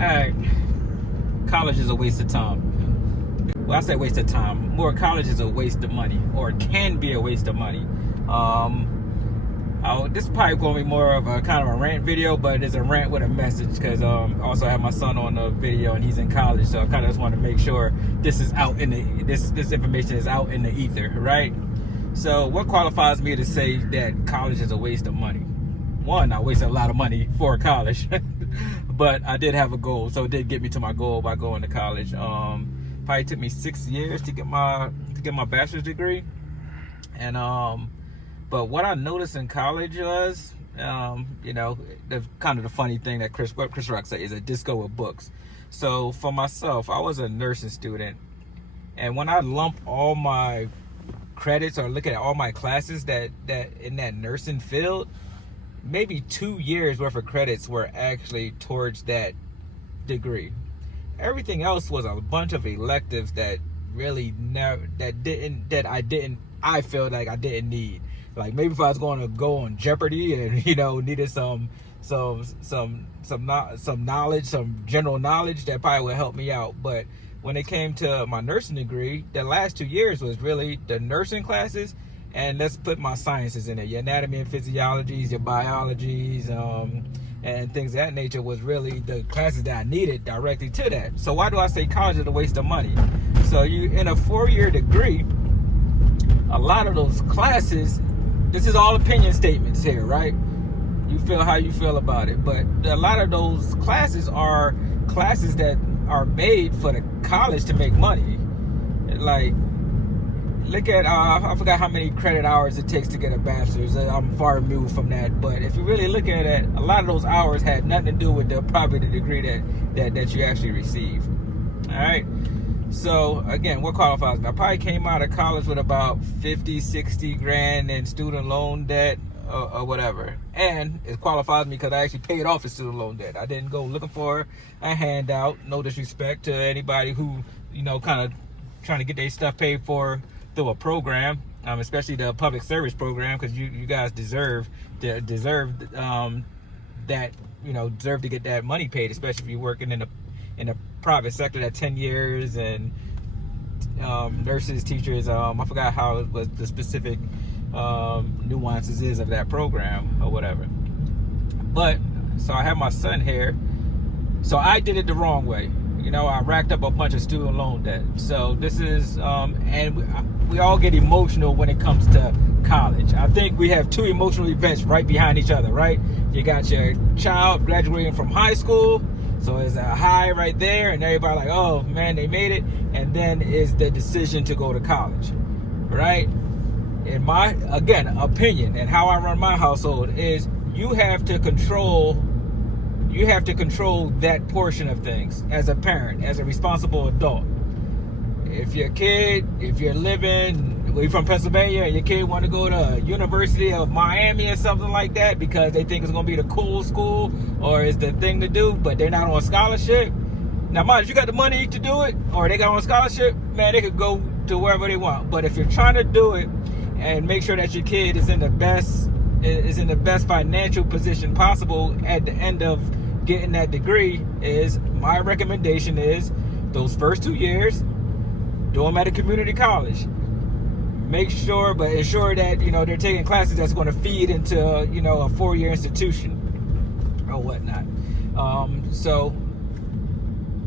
Alright, college is a waste of time. Well, I say waste of time. More, college is a waste of money, or can be a waste of money. This is probably going to be more of a kind of a rant video, but it's a rant with a message because I also have my son on the video and he's in college, so I kind of just want to make sure this is out in the this information is out in the ether, right? So, what qualifies me to say that college is a waste of money? One, I wasted a lot of money for college, but I did have a goal, so it did get me to my goal by going to college. Probably took me 6 years to get my bachelor's degree, and but what I noticed in college was, the kind of the funny thing that Chris Rock said is a disco with books. So for myself, I was a nursing student, and when I lump all my credits or look at all my classes that in that nursing field, maybe 2 years worth of credits were actually towards that degree. Everything else was a bunch of electives that really I felt like I didn't need. Like maybe if I was going to go on Jeopardy and needed some knowledge, some general knowledge, that probably would help me out. But when it came to my nursing degree, the last 2 years was really the nursing classes, and let's put my sciences in there, your anatomy and physiologies, your biologies, and things of that nature was really the classes that I needed directly to that. So why do I say college is a waste of money? So you in a 4-year degree, a lot of those classes, this is all opinion statements here, right? You feel how you feel about it, but a lot of those classes are classes that are made for the college to make money. Like, look at I forgot how many credit hours it takes to get a bachelor's. I'm far removed from that, but if you really look at it, a lot of those hours had nothing to do with probably the degree that you actually received. All right. So again, what qualifies me? I probably came out of college with about 50, 60 grand in student loan debt or whatever. And it qualifies me because I actually paid off the student loan debt. I didn't go looking for a handout. No disrespect to anybody who, kind of trying to get their stuff paid for through a program, especially the public service program, because you guys deserve that, deserve to get that money paid, especially if you're working in the private sector, that 10 years, and nurses, teachers, I forgot how it was, the specific nuances is of that program or whatever. But so I have my son here, so I did it the wrong way. I racked up a bunch of student loan debt. So this is and we all get emotional when it comes to college. I think we have two emotional events right behind each other, right? You got your child graduating from high school, so it's a high right there, and everybody like, oh man, they made it. And then is the decision to go to college, right? In my, again, opinion and how I run my household is you have to control that portion of things as a parent, as a responsible adult. If you're from Pennsylvania and your kid want to go to University of Miami or something like that because they think it's going to be the cool school or is the thing to do, but they're not on scholarship. Now, mind, if you got the money to do it or they got on scholarship, man, they could go to wherever they want. But if you're trying to do it and make sure that your kid is in the best financial position possible at the end of getting that degree, is my recommendation is those first 2 years, do them at a community college. Ensure that they're taking classes that's going to feed into a 4-year institution or whatnot. So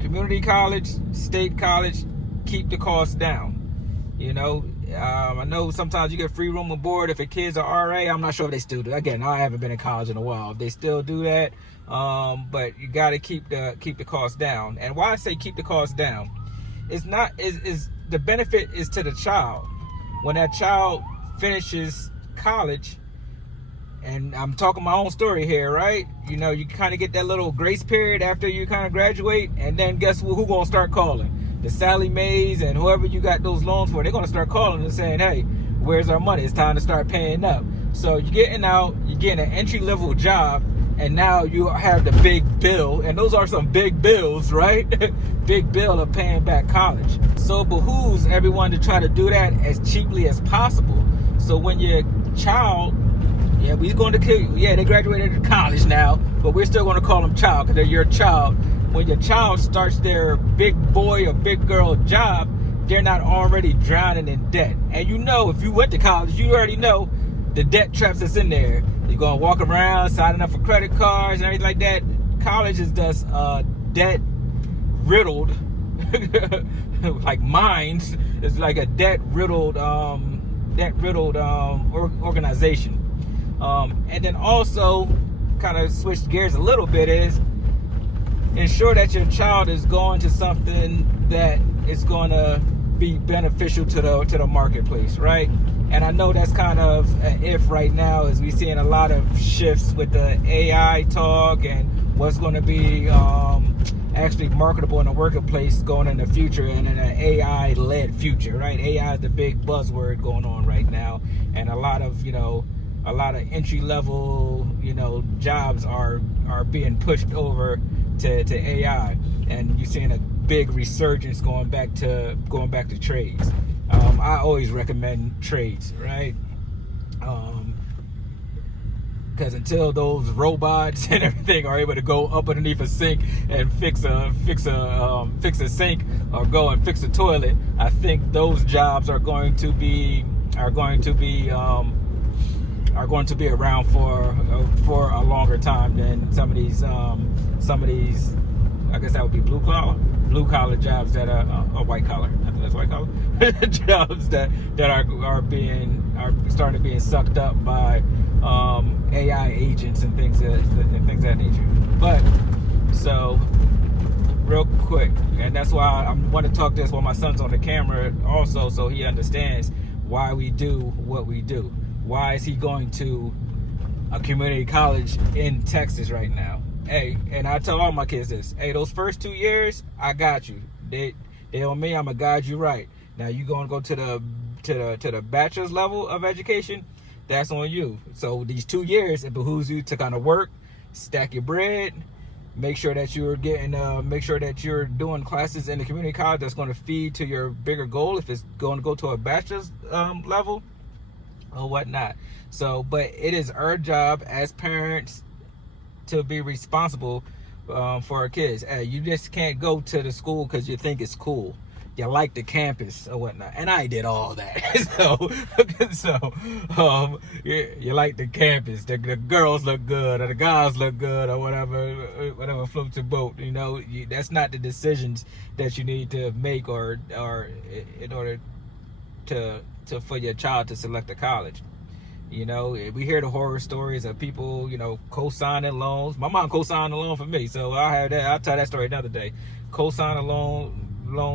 community college, state college, keep the costs down. I know sometimes you get free room and board if a kid's a RA. I'm not sure if they still do. Again, I haven't been in college in a while. If they still do that, but you got to keep the cost down. And why I say keep the cost down, is the benefit is to the child. When that child finishes college, and I'm talking my own story here, right? You kind of get that little grace period after you kind of graduate, and then guess who gonna start calling? The Sally Mays and whoever you got those loans for, they're gonna start calling and saying, hey, where's our money? It's time to start paying up. So you're getting an entry-level job, and now you have the big bill, and those are some big bills, right? Big bill of paying back college. So it behooves everyone to try to do that as cheaply as possible. So when your child, they graduated to college now, but we're still going to call them child because they're your child. when your child starts their big boy or big girl job, they're not already drowning in debt. And you know, if you went to college, you already know the debt traps that's in there. You're gonna walk around signing up for credit cards and everything like that. College is just debt riddled, like mines. It's like a debt riddled organization. And then also, kind of switch gears a little bit, is ensure that your child is going to something that is going to be beneficial to the marketplace, right? And I know that's kind of an if right now, as we're seeing a lot of shifts with the AI talk and what's going to be actually marketable in the marketplace going in the future, and in an AI-led future, right? AI is the big buzzword going on right now, and a lot of entry-level, jobs are being pushed over to AI, and you're seeing a big resurgence going back to trades. I always recommend trades, right? Because until those robots and everything are able to go up underneath a sink and fix a sink, or go and fix a toilet, I think those jobs are going to be around for a longer time than some of these I guess that would be blue collar jobs that are white collar. I think that's white collar jobs that are starting to being sucked up by AI agents and things of that nature. But so real quick, and that's why I want to talk this while my son's on the camera also, so he understands why we do what we do. Why is he going to a community college in Texas right now? Hey, and I tell all my kids this: hey, those first 2 years, I got you. They on me. I'm gonna guide you right. Now you gonna go to the bachelor's level of education. That's on you. So these 2 years, it behooves you to kind of work, stack your bread, make sure that you're doing classes in the community college that's going to feed to your bigger goal, if it's going to go to a bachelor's level or whatnot. So, but it is our job as parents to be responsible for our kids. You just can't go to the school because you think it's cool. You like the campus or whatnot, and I did all that. You like the campus. The girls look good, or the guys look good, or whatever floats your boat. That's not the decisions that you need to make, or in order to for your child to select a college. We hear the horror stories of people, co-signing loans. My mom co-signed a loan for me, so I'll tell that story another day. Co-sign a loan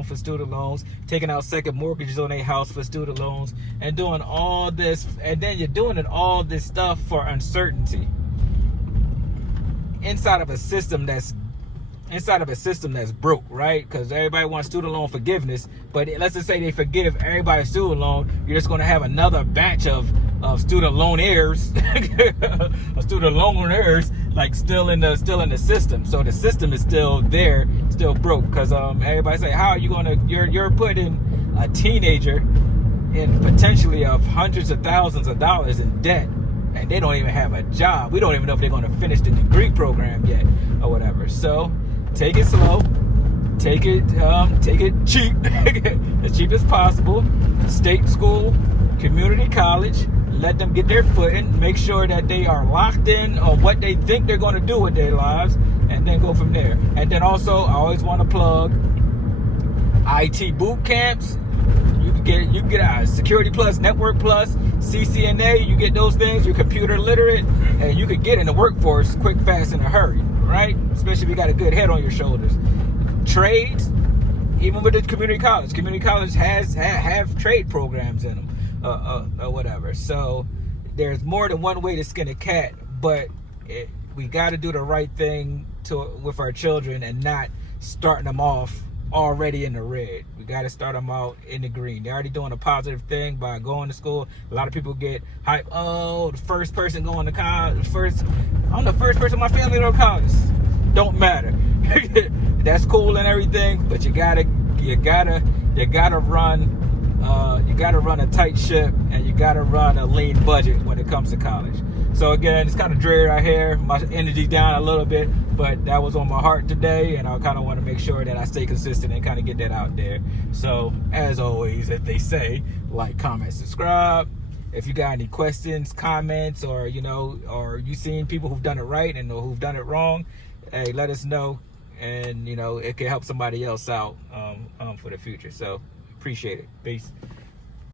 for student loans, taking out second mortgages on their house for student loans, and doing all this, and then you're doing all this stuff for uncertainty inside of a system that's broke, right? Because everybody wants student loan forgiveness, but let's just say they forgive everybody's student loan, you're just going to have another batch of student loan heirs, like still in the system. So the system is still there, still broke, because everybody say, how are you going to? You're putting a teenager in potentially of hundreds of thousands of dollars in debt, and they don't even have a job. We don't even know if they're going to finish the degree program yet or whatever. So take it slow, take it cheap, as cheap as possible. State school, community college. Let them get their footing, make sure that they are locked in on what they think they're going to do with their lives, and then go from there. And then also, I always want to plug IT boot camps. You can get a Security Plus, Network Plus, CCNA. You get those things. You're computer literate, and you could get in the workforce quick, fast, in a hurry, right? Especially if you got a good head on your shoulders. Trades, even with the community college. Community college have trade programs in them. Or whatever. So there's more than one way to skin a cat, but we got to do the right thing with our children, and not starting them off already in the red. We got to start them out in the green. They're already doing a positive thing by going to school. A lot of people get hyped. Oh, the first person going to college. I'm the first person in my family to go to college. Don't matter. That's cool and everything, but you gotta run a tight ship, and you gotta run a lean budget when it comes to college. So again, it's kind of dreary out here. My energy's down a little bit, but that was on my heart today, and I kind of want to make sure that I stay consistent and kind of get that out there. So as always, as they say, like, comment, subscribe. If you got any questions, comments, or or you seen people who've done it right and who've done it wrong, hey, let us know, and it can help somebody else out for the future. So appreciate it. Peace.